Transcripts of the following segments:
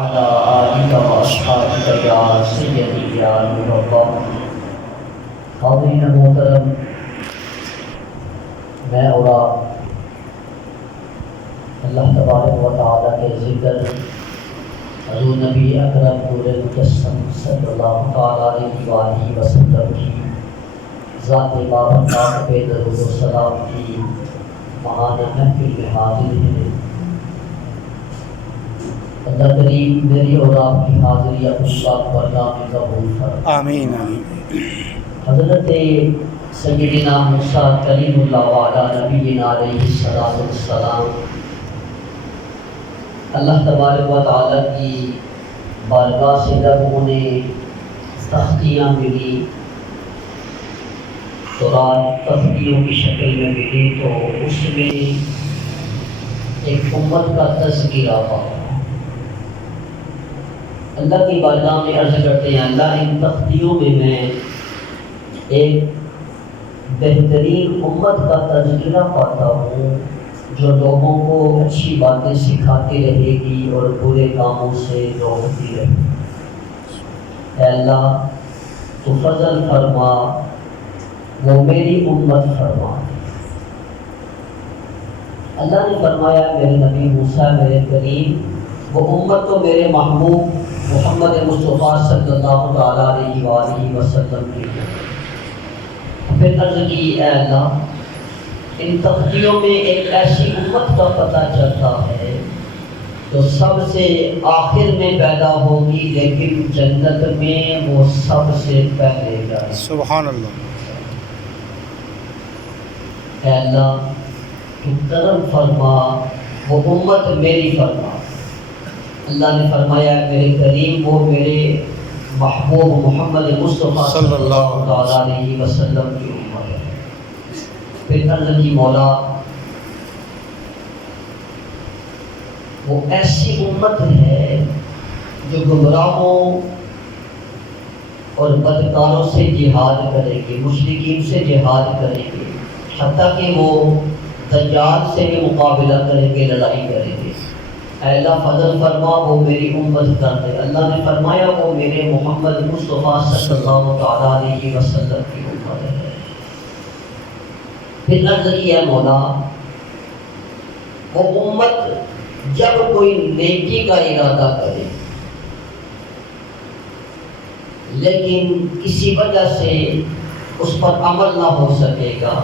على آلك وأصحابك يا سيدي يا نور اللہ۔ حاضرین محترم، میں اور آپ اللہ تبارک و تعالیٰ کے ذکر حضور نبی اکرم نور مجسم صلی اللہ تعالیٰ علیہ وآلہ وسلم کی ذات بابرکات پہ درود و سلام کی مہان محفل میں حاضر ہیں۔ اللہ کریم میری اور آپ کی حاضری اپنی پاک بارگاہ میں قبول فرمائے، آمین آمین۔ حضرت سیدنا موسیٰ کلیم اللہ وعلی نبینا علیہ السلام اللہ تبارک و تعالیٰ کی بارگاہ سے جب انہیں تختیاں ملی، قرآن تختیوں کی شکل میں ملی، تو اس میں ایک امت کا تذکرہ ہوا۔ اللہ کی بارگاہ میں عرض کرتے ہیں، اللہ ان تختیوں میں میں ایک بہترین امت کا تذکرہ پاتا ہوں جو لوگوں کو اچھی باتیں سکھاتی رہے گی اور برے کاموں سے روکتی رہے گی۔ اے اللہ تو فضل فرما، وہ میری امت فرما۔ اللہ نے فرمایا میرے نبی موسیٰ میرے کریم، وہ امت تو میرے محبوب محمد مصطفیٰ صلی اللہ تعالیٰ علیہ وآلہ وسلم کی ہے۔ پھر عرض کی، اے اللہ ان تختیوں میں ایک ایسی امت کا پتہ چلتا ہے جو سب سے آخر میں پیدا ہوگی لیکن جنت میں وہ سب سے پہلے جائے۔ سبحان اللہ۔ اے اللہ تو کرم فرما، وہ امت میری فرما۔ اللہ نے فرمایا میرے کریم، وہ میرے محبوب محمد مصطفیٰ صلی اللہ علیہ وسلم کی امت ہے۔ پھر عرض کی، مولا وہ ایسی امت ہے جو گمراہوں اور بدکاروں سے جہاد کرے گی، مشرکین سے جہاد کرے گی، حتیٰ کہ وہ دجال سے بھی مقابلہ کریں گے، لڑائی کریں گے۔ اے اللہ فضل فرما، وہ میری امت کر دے۔ اللہ نے فرمایا وہ میرے محمد مصطفیٰ صلی اللہ تعالیٰ علیہ وسلم کی امت ہے۔ پھر عرض کی، اے مولا وہ امت جب کوئی نیکی کا ارادہ کرے لیکن کسی وجہ سے اس پر عمل نہ ہو سکے گا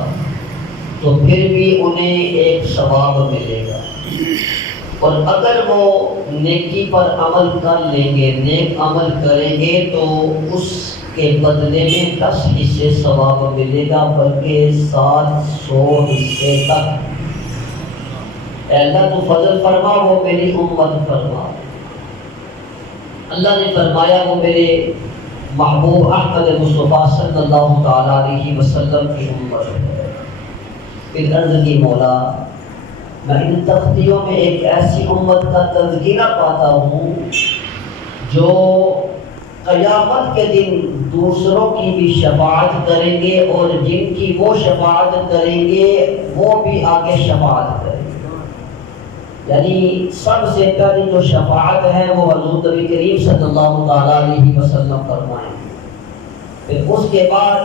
تو پھر بھی انہیں ایک ثواب ملے گا، اور اگر وہ نیکی پر عمل کر لیں گے، نیک عمل کریں گے، تو اس کے بدلے میں 10 حصے ثواب ملے گا، بلکہ 700 حصے تک۔ اے اللہ تو فضل فرما، وہ میری امت فرما۔ اللہ نے فرمایا وہ میرے محبوب احمد مصطفیٰ صلی اللہ تعالیٰ علیہ وسلم کی امت ہے۔ پھر عرض کی، مولا میں ان تختیوں میں ایک ایسی امت کا تذکرہ پاتا ہوں جو قیامت کے دن دوسروں کی بھی شفاعت کریں گے، اور جن کی وہ شفاعت کریں گے وہ بھی آگے شفاعت کریں گے۔ یعنی سب سے پہلی جو شفاعت ہے وہ حضور نبی کریم صلی اللہ تعالیٰ علیہ وسلم فرمائیں گے، پھر اس کے بعد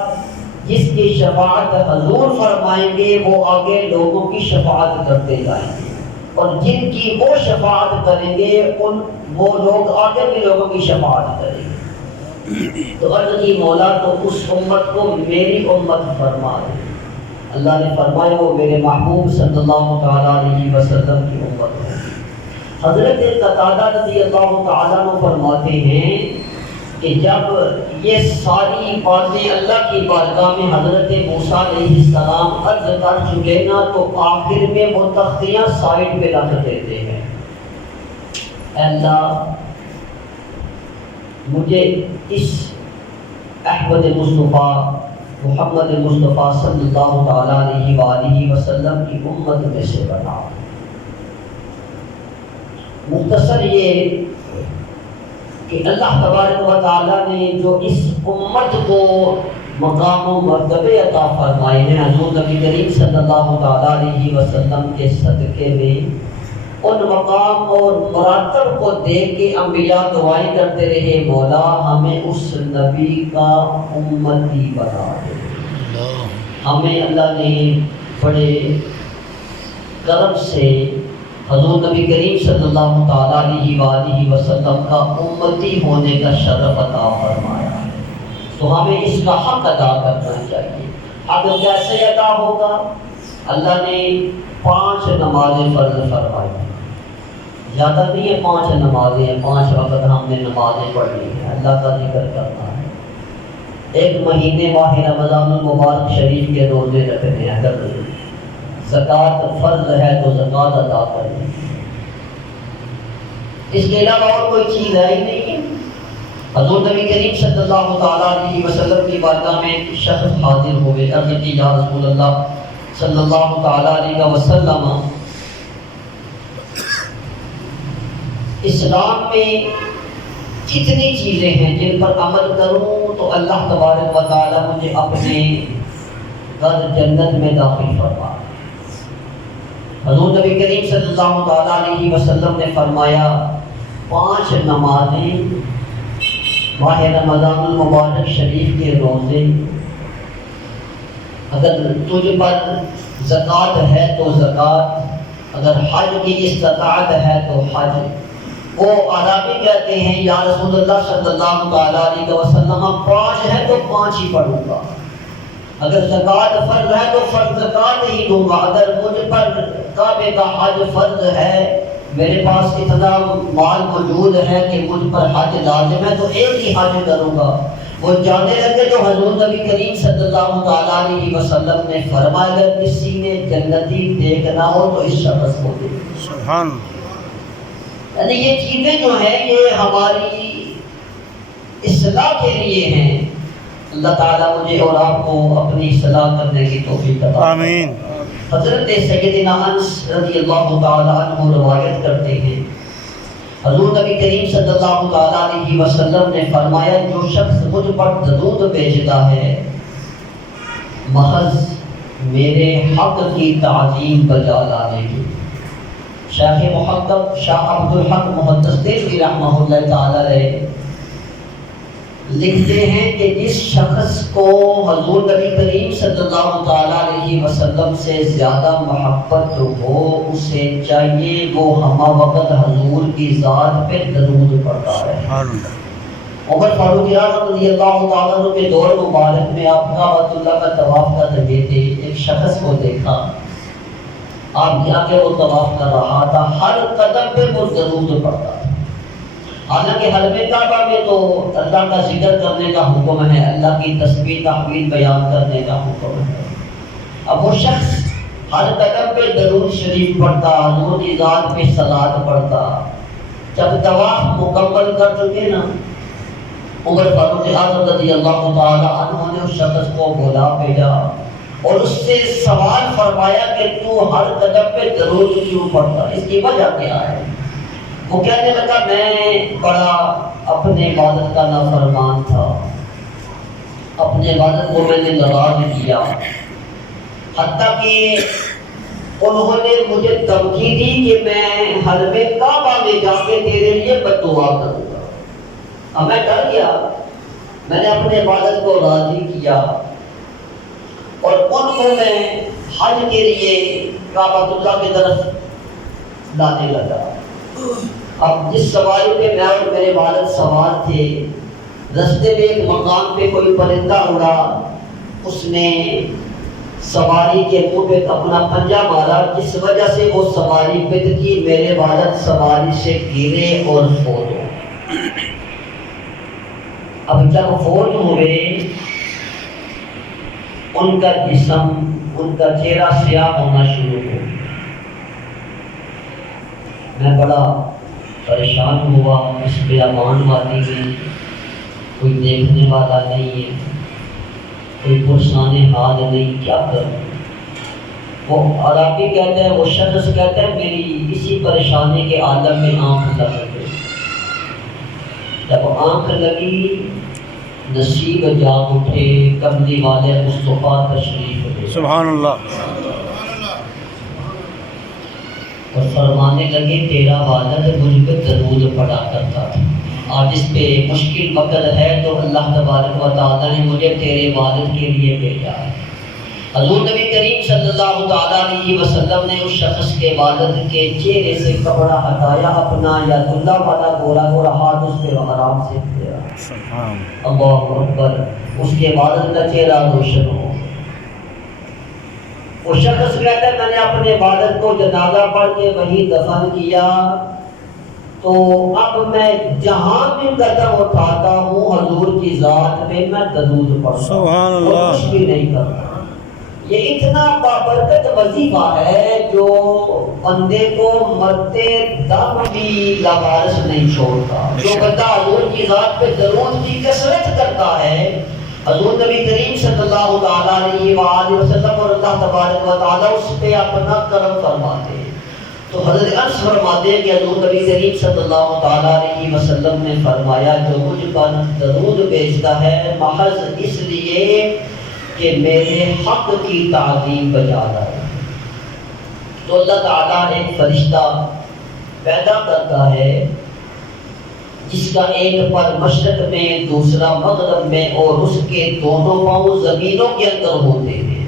جس کی شفاعت حضور فرمائیں گے وہ آگے لوگوں کی شفاعت کرتے جائیں گے، اور جن کی وہ شفاعت کریں گے وہ لوگ آگے بھی لوگوں کی شفاعت کریں گے۔ تو عرض کی، مولا تو اس امت کو میری امت فرما دے۔ اللہ نے فرمایا وہ میرے محبوب صلی اللہ تعالیٰ علیہ وسلم کی امت ہے۔ حضرت قتادہ رضی اللہ تعالیٰ عنہ فرماتے ہیں کہ جب یہ ساری باتیں اللہ کی بارگاہ میں حضرت موسیٰ علیہ السلام عرض کر چکے نا، تو آخر میں وہ تختیاں سائڈ پہ رکھ دیتے ہیں۔ اے اللہ مجھے اس احمد مصطفیٰ محمد مصطفیٰ صلی اللہ تعالیٰ علیہ وآلہ وسلم کی امت میں سے بنا۔ مختصر یہ کہ اللہ تبارک و تعالیٰ نے جو اس امت کو مقام و مرتبے عطا فرمائے ہیں، حضور نبی کریم صلی اللہ تعالیٰ علیہ وسلم کے صدقے میں ان مقام اور مراتب کو دیکھ کے انبیاء دعائیں کرتے رہے، مولا ہمیں اس نبی کا امتی بنا دے۔ ہمیں اللہ نے بڑے کرم سے حضور نبی کریم صلی اللہ تعالیٰ علیہ وآلہ وسلم کا امتی ہونے کا شرف عطا فرمایا ہے، تو ہمیں اس کا حق ادا کرنا چاہیے۔ حق کیسے ادا ہوگا؟ اللہ نے 5 نمازیں فرض فرمائی ہیں، زیادہ نہیں ہے، 5 نمازیں ہیں، 5 وقت ہم نے نمازیں پڑھنی ہیں، اللہ کا ذکر کرنا ہے، ایک مہینے ماہ رمضان المبارک شریف کے روزے رکھنے ہیں، اگر زکوٰۃ فرض ہے تو زکوٰۃ ادا کریں، اس کے علاوہ اور کوئی چیز ہے ہی نہیں ہے۔ حضور نبی کریم صلی اللہ تعالیٰ علیہ وسلم کی بارگاہ میں ایک شخص حاضر ہوئے، عرض کی یا رسول اللہ صلی اللہ تعالیٰ علیہ وسلم، اسلام میں کتنی چیزیں ہیں جن پر عمل کروں تو اللہ تبارک و تعالیٰ مجھے اپنے گھر جنت میں داخل فرما۔ حضور نبی کریم صلی اللہ تعالیٰ علیہ وسلم نے فرمایا 5 نمازیں، ماہ رمضان المبارک شریف کے روزے، اگر تجھ پر زکوٰۃ ہے تو زکوٰۃ، اگر حج کی استطاعت ہے تو حج۔ وہ عربی کہتے ہیں یا رسول اللہ صلی اللہ تعالیٰ علیہ وسلم 5 ہے تو 5 ہی پڑھوں گا، اگر زکوٰۃ فرض ہے تو فرض زکوٰۃ ہی دوں گا، اگر مجھ پر کعبے کا حج فرض ہے، میرے پاس اتنا مال موجود ہے کہ مجھ پر حج لازم ہے تو ایک ہی حج کروں گا۔ وہ جانے لگے تو حضور نبی کریم صلی اللہ تعالیٰ علیہ وسلم نے فرمایا اگر کسی نے جنتی دیکھنا ہو تو اس شخص کو دیکھے۔ سبحان اللہ۔ یعنی یہ چیزیں جو ہیں یہ ہماری اصلاح کے لیے ہیں۔ اللہ تعالیٰ مجھے اور آپ کو اپنی اصلاح کرنے کی توفیق عطا فرمائے۔ آمین۔ حضرت سیدنا انس رضی اللہ تعالیٰ عنہ روایت کرتے ہیں، حضور نبی کریم صلی اللہ تعالیٰ علیہ وسلم نے فرمایا جو شخص مجھ پر درود بھیجتا ہے محض میرے حق کی تعظیم بجا لانے کی۔ شیخ محقق شاہ عبدالحق محدث دہلوی رحمہ اللہ تعالیٰ علیہ لکھتے ہیں کہ جس شخص کو حضور نبی کریم صلی اللہ تعالیٰ علیہ وسلم سے زیادہ محبت ہو اسے چاہیے وہ ہمہ وقت حضور کی ذات پہ درود پڑھتا ہے۔ عمر فاروق اعظم رضی اللہ تعالیٰ عنہ کے دور مبارک میں آپ کعبۃ اللہ کا طواف کر رہے تھے، ایک شخص کو دیکھا، آپ جا کے وہ طواف کر رہا تھا، ہر قدم پہ وہ درود پڑھتا ہے۔ حالانکہ حرم کعبہ میں تو اللہ کا ذکر کرنے کا حکم ہے، اللہ کی تسبیح تحمیل بیان کرنے کا حکم ہے۔ اب وہ شخص ہر قدم پہ درود شریف پڑھتا، حضور کی ذات پہ صلاۃ پڑھتا، جب طواف مکمل کر چکے نا، عمر فاروق اعظم رضی اللہ تعالی عنہ نے اس شخص کو بلا بھیجا اور اس سے سوال فرمایا کہ تو ہر قدم پہ درود کیوں پڑھتا، اس کی وجہ کیا ہے؟ وہ کہنے لگا میں بڑا اپنے عبادت کا نافرمان تھا، اپنے عبادت کو میں نے ناراض کیا، حتیٰ کہ انہوں نے مجھے دھمکی دی کہ میں حرم کعبہ میں جا کے تیرے لیے بد دعا کروں گا۔ اب میں ڈر گیا، میں نے اپنے عبادت کو راضی کیا اور ان کو میں حج کے لیے کعبۃ اللہ کی طرف لانے لگا۔ اب جس سواری پہ میں اور میرے والد سوار تھے، رستے میں ایک مقام پہ کوئی پرندہ اڑا، اس نے سواری کے منہ پہ اپنا پنجہ مارا، جس وجہ سے وہ سواری پت کی، میرے والد سواری سے گرے اور فوت ہو۔ اب جب فوت ہوئے ان کا جسم، ان کا چہرہ سیاہ ہونا شروع ہو، میں بڑا پریشان ہوا، اس پہ امان والی گئی، کوئی دیکھنے والا نہیں ہے، کوئی پرسان حال نہیں، کیا کروں؟ وہ عربی کہتا ہے، وہ شخص کہتا ہے میری اسی پریشانی کے عالم میں آنکھ لگ گئی۔ جب آنکھ لگی نصیب جاگ اٹھے، کملی والے مصطفیٰ تشریف لے۔ سبحان اللہ۔ اور فرمانے لگے تیرا والد مجھ پہ درود پڑھا کرتا تھا، آج اس پہ مشکل وقت ہے تو اللہ تبارک و تعالیٰ نے مجھے تیرے والد کے لیے بھیجا ہے۔ حضور نبی کریم صلی اللہ تعالیٰ علیہ وسلم نے اس شخص کے والد کے چہرے سے کپڑا ہٹایا، اپنا یا اللہ والا گورا گورا ہاتھ اس پہ آرام سے پھیرا، اللہ اکبر، اس کے والد کا چہرہ روشن ہو۔ وہ شخص کہتا ہے میں نے اپنے والد کو جنازہ پڑھ کے وہیں دفن کیا، تو اب میں جہاں بھی قدم اٹھاتا ہوں حضور کی ذات پہ میں درود پڑھتا ہوں اور کچھ بھی نہیں کرتا۔ یہ اتنا بابرکت وظیفہ ہے جو بندے کو مرتے دم بھی لوارث نہیں چھوڑتا۔ جو بندہ حضور کی ذات پہ درود کی کثرت کرتا ہے، حضور نبی کریم صلی اللہ تعالیٰ علیہ وآلہ وسلم اور اللہ تبارک و تعالیٰ اس پہ اپنا کرم فرماتے ہیں۔ تو حضرت انس فرماتے ہیں کہ حضور نبی کریم صلی اللہ تعالیٰ علیہ وسلم نے فرمایا جو مجھ پر درود بھیجتا ہے محض اس لیے کہ میرے حق کی تعظیم بجا لائے، تو اللہ تعالیٰ ایک فرشتہ پیدا کرتا ہے جس کا ایک پر مشرق میں دوسرا مغرب میں، اور اس کے دونوں پاؤں زمینوں کے اندر ہوتے ہیں،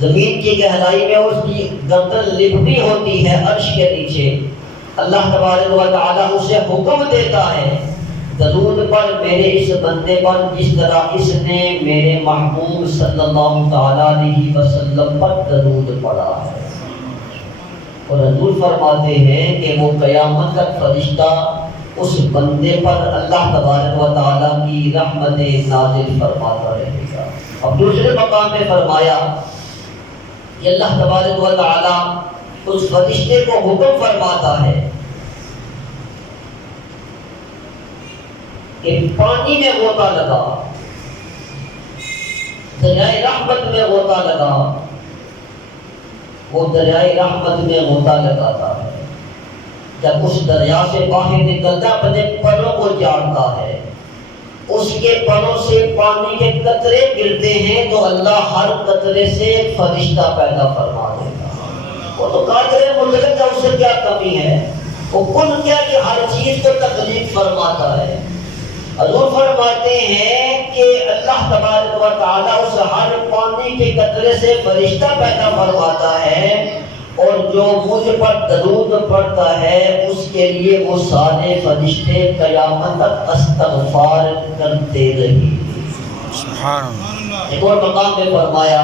زمین کی گہرائی میں اس کی گردن لپٹی ہوتی ہے عرش کے نیچے۔ اللہ تبارک و تعالیٰ اسے حکم دیتا ہے درود پر میرے اس بندے پر جس طرح اس نے میرے محبوب صلی اللہ تعالیٰ علیہ وسلم پر درود پڑھا ہے۔ اور حضور فرماتے ہیں کہ وہ قیامت تک فرشتہ اس بندے پر اللہ تبارک و تعالیٰ کی رحمت نازل فرماتا رہے گا۔ اب دوسرے مقام میں فرمایا کہ اللہ تبارک و تعالیٰ اس فرشتے کو حکم فرماتا ہے کہ پانی میں غوطہ لگا، دریائے رحمت میں غوطہ لگا۔ وہ دریائے رحمت میں غوطہ لگاتا ہے، جب اس دریا سے باہر نکلتا اپنے پروں کو جاڑتا ہے، اس کے پروں سے پانی کے قطرے گرتے ہیں تو اللہ ہر قطرے سے ایک فرشتہ پیدا فرما دیتا۔ وہ تو قادر مطلق ہے، اسے کیا کمی ہے، وہ کن کیا کہ ہر چیز کو تخلیق فرماتا ہے۔ حضور فرماتے ہیں کہ اللہ تبارک و تعالیٰ اس ہر پانی کے قطرے سے فرشتہ پیدا فرماتا ہے، اور جو مجھ پر درود پڑھتا ہے اس کے لیے وہ سارے فرشتے قیامت تک استغفار کرتے رہے۔ سبحان اللہ۔ ایک اور مقام میں فرمایا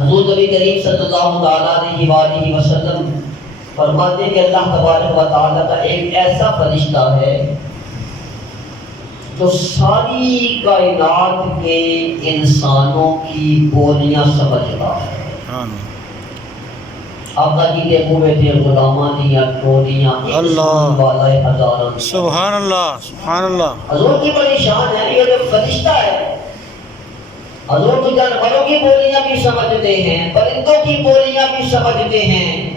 حضور نبی کریم صلی اللہ تعالیٰ علیہ وآلہ وسلم فرماتے ہیں کہ اللہ تبارک و تعالیٰ کا ایک ایسا فرشتہ ہے جو ساری کائنات کے انسانوں کی بولیاں سمجھتا ہے۔ آقا جی کے منہ تھے غلاماں دیاں ٹولیاں، اللہ والا ہزاراں۔ سبحان اللہ، سبحان اللہ۔ حضور کی بڑی شان ہے، یہ جو فرشتہ ہے حضور تو جانوروں کی بولیاں بھی سمجھتے ہیں، پرندوں کی بولیاں بھی سمجھتے ہیں،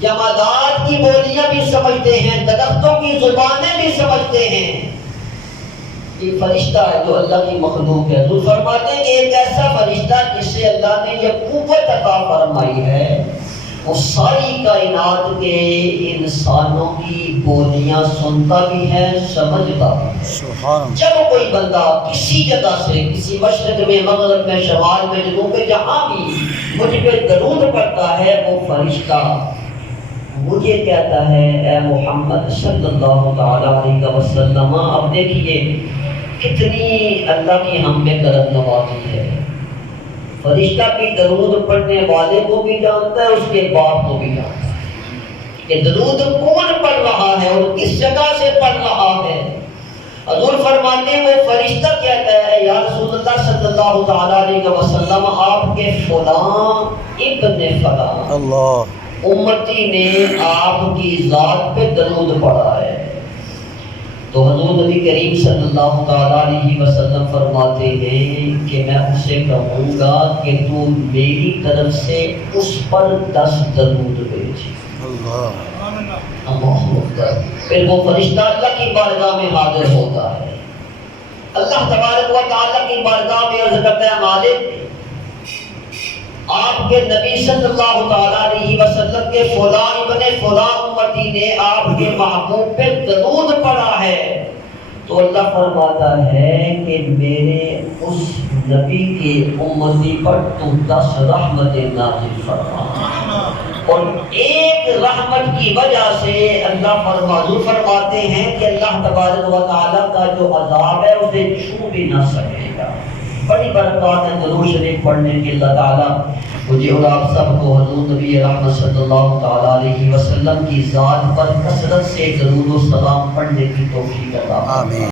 جمادات کی بولیاں بھی سمجھتے ہیں، درختوں کی زبانیں بھی سمجھتے ہیں۔ یہ فرشتہ ہے جو اللہ کی مخلوق ہے۔ حضور فرماتے ہیں کہ ایک ایسا فرشتہ جس سے اللہ نے یہ قوت عطا فرمائی ہے، وہ ساری کائنات کے انسانوں کی بولیاں سنتا بھی ہے، سمجھتا بھی ہے۔ جب کوئی بندہ کسی جگہ سے، کسی مشرق میں، مغرب میں، شمال میں، جنوب میں، جہاں بھی مجھ پہ درود پڑتا ہے، وہ فرشتہ مجھے کہتا ہے اے محمد صلی اللہ تعالیٰ علیہ وسلم۔ اب دیکھیے کتنی اللہ کی ہم پہ کرم نوازی ہے۔ فرشتہ بھی درود پڑھنے والے کو بھی جانتا ہے، اس کے باپ کو بھی جانتا ہے کہ درود کون پڑھ رہا ہے اور کس جگہ سے پڑھ رہا ہے۔ حضور فرماتے ہیں وہ فرشتہ کہتا ہے یا رسول اللہ صلی اللہ تعالیٰ علیہ وسلم آپ کے فلاں ابن فلاں اللہ امتی نے آپ کی ذات پہ درود پڑھا ہے۔ تو حضور نبی کریم صلی اللہ تعالیٰ علیہ وسلم فرماتے ہیں کہ میں اسے کہوں گا کہ تو میری طرف سے اس پر 10 درود بھیج۔ اللہ اکبر۔ پھر وہ فرشتہ اللہ کی بارگاہ میں حاضر ہوتا ہے، اللہ تبارک و تعالیٰ کی بارگاہ میں عرض کرتا ہے مالک آپ کے نبی صلی اللہ تعالیٰ علیہ وسلم کے فلاں ابن فلاں امتی نے آپ کے محبوب پہ درود پڑھا ہے، تو اللہ فرماتا ہے کہ میرے اس نبی کے امتی پر تو 10 رحمتیں نازل فرما، اور ایک رحمت کی وجہ سے اللہ فرماتے ہیں کہ اللہ تبارک و تعالیٰ کا جو عذاب ہے اسے چھو بھی نہ سکے گا۔ بڑی برکات ہے درود شریف پڑھنے کی۔ اللہ تعالیٰ مجھے اور آپ سب کو حضور نبی رحمت صلی اللہ تعالیٰ علیہ وسلم کی ذات پر کثرت سے درود و سلام پڑھنے کی توفیق عطا فرمائے۔